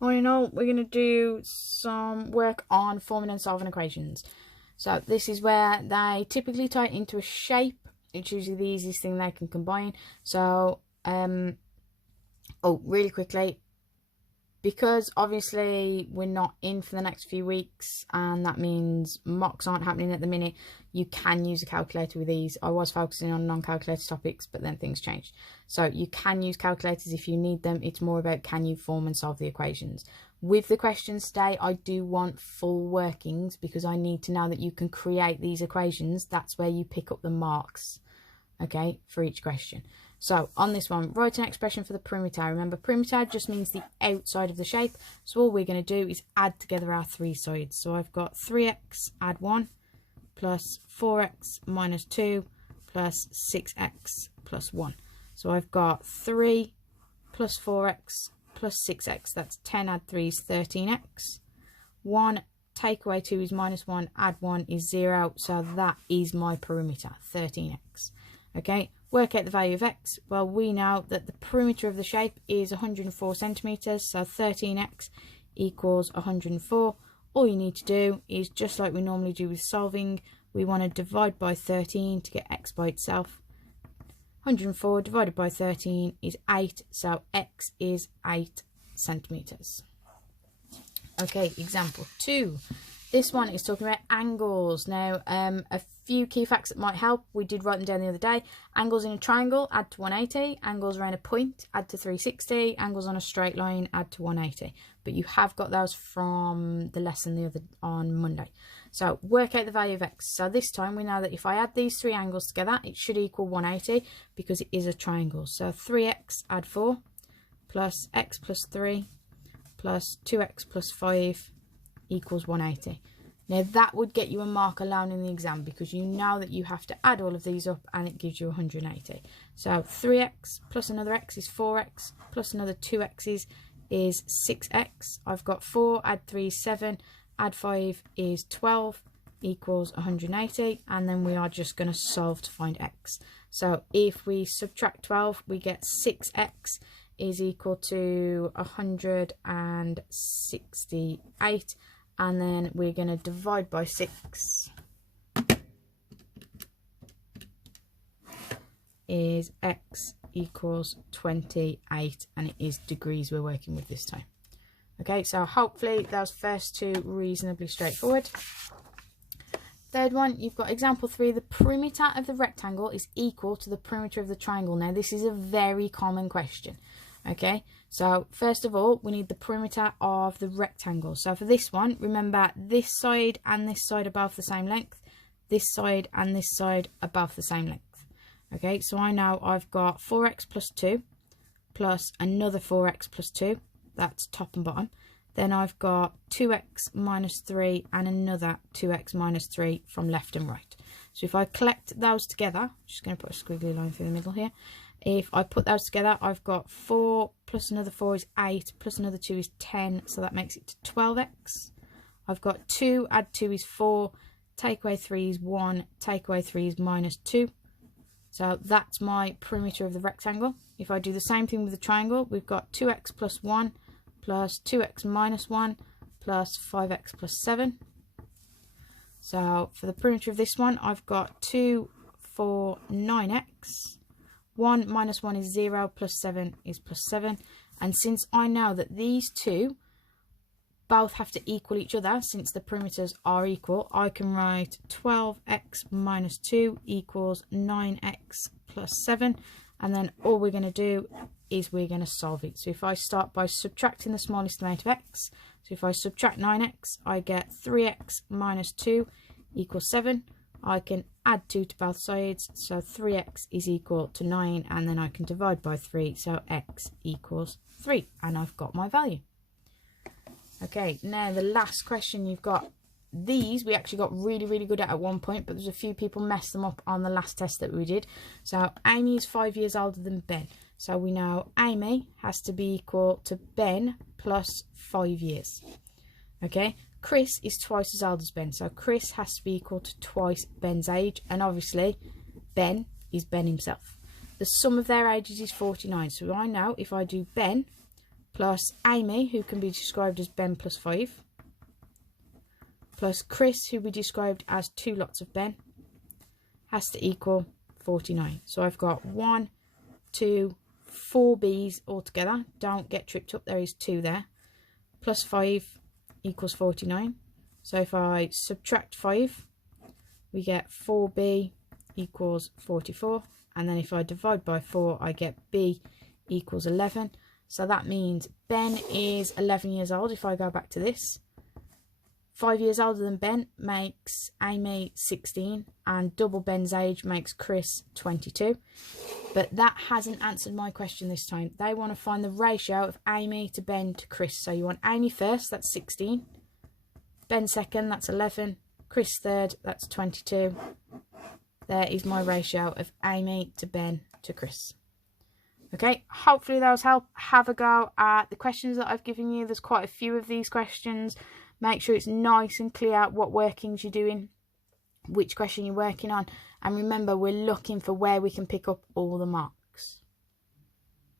Well, you know, we're going to do some work on forming and solving equations. So this is where they typically tie it into a shape. It's usually the easiest thing they can combine. So, really quickly, because obviously we're not in for the next few weeks, and that means mocks aren't happening at the minute, you can use a calculator with these. I was focusing on non-calculator topics, but then things changed. So you can use calculators if you need them. It's more about can you form and solve the equations. With the questions today, I do want full workings because I need to know that you can create these equations. That's where you pick up the marks, okay, for each question. So on this one, write an expression for the perimeter. Remember, perimeter just means the outside of the shape. So all we're going to do is add together our three sides. So I've got 3x add 1 plus 4x minus 2 plus 6x plus 1. So I've got 3 plus 4x plus 6x. That's 10 add 3 is 13x. 1 take away 2 is minus 1, add 1 is 0. So that is my perimeter, 13x. Okay. Work out the value of x. Well, we know that the perimeter of the shape is 104 centimeters, so 13x equals 104. All you need to do is, just like we normally do with solving, we want to divide by 13 to get x by itself. 104 divided by 13 is 8, so x is 8 centimeters. Okay, example 2. This one is talking about angles. Now, a few key facts that might help. We did write them down the other day. Angles in a triangle, add to 180. Angles around a point, add to 360. Angles on a straight line, add to 180. But you have got those from the lesson on Monday. So work out the value of x. So this time we know that if I add these three angles together, it should equal 180 because it is a triangle. So 3x add 4 plus x plus 3 plus 2x plus 5 equals 180. Now that would get you a mark alone in the exam because you know that you have to add all of these up and it gives you 180. So 3x plus another x is 4x plus another 2x's is 6x. I've got 4, add 3 is 7, add 5 is 12 equals 180, and then we are just going to solve to find x. So if we subtract 12, we get 6x is equal to 168. And then we're going to divide by 6 is x equals 28, and it is degrees we're working with this time. Okay, so hopefully those first two reasonably straightforward. Third one, you've got example 3. The perimeter of the rectangle is equal to the perimeter of the triangle. Now this is a very common question. Okay, so first of all, we need the perimeter of the rectangle. So for this one, remember this side and this side are both the same length. This side and this side are both the same length. Okay, so I know I've got 4x plus 2 plus another 4x plus 2. That's top and bottom. Then I've got 2x minus 3 and another 2x minus 3 from left and right. So if I collect those together, I'm just going to put a squiggly line through the middle here. If I put those together, I've got 4 plus another 4 is 8, plus another 2 is 10, so that makes it to 12x. I've got 2, add 2 is 4, take away 3 is 1, take away 3 is minus 2. So that's my perimeter of the rectangle. If I do the same thing with the triangle, we've got 2x plus 1 plus 2x minus 1 plus 5x plus 7. So for the perimeter of this one, I've got 2, 4, 9x. 1 minus 1 is 0, plus 7 is plus 7. And since I know that these two both have to equal each other, since the perimeters are equal, I can write 12x minus 2 equals 9x plus 7. And then all we're going to do is we're going to solve it. So if I start by subtracting the smallest amount of x, so if I subtract 9x, I get 3x minus 2 equals 7. I can add 2 to both sides, so 3x is equal to 9, and then I can divide by 3, so x equals 3, and I've got my value. Okay, now the last question, you've got these we actually got really good at one point, but there's a few people messed them up on the last test that we did. So Amy is 5 years older than Ben, so we know Amy has to be equal to Ben plus 5 years. Okay, Chris is twice as old as Ben, so Chris has to be equal to twice Ben's age, and obviously Ben is Ben himself. The sum of their ages is 49, so I know if I do Ben plus Amy, who can be described as Ben plus 5, plus Chris, who we described as 2 lots of Ben, has to equal 49. So I've got 1, 2, 4 B's altogether. Don't get tripped up, there is 2 there. Plus 5 equals 49. So if I subtract 5, we get 4B equals 44. And then if I divide by 4, I get B equals 11. So that means Ben is 11 years old. If I go back to this, 5 years older than Ben makes Amy 16, and double Ben's age makes Chris 22. But that hasn't answered my question this time. They want to find the ratio of Amy to Ben to Chris. So you want Amy first, that's 16. Ben second, that's 11. Chris third, that's 22. There is my ratio of Amy to Ben to Chris. Okay, hopefully those help. Have a go at the questions that I've given you. There's quite a few of these questions. Make sure it's nice and clear what workings you're doing, which question you're working on. And remember, we're looking for where we can pick up all the marks.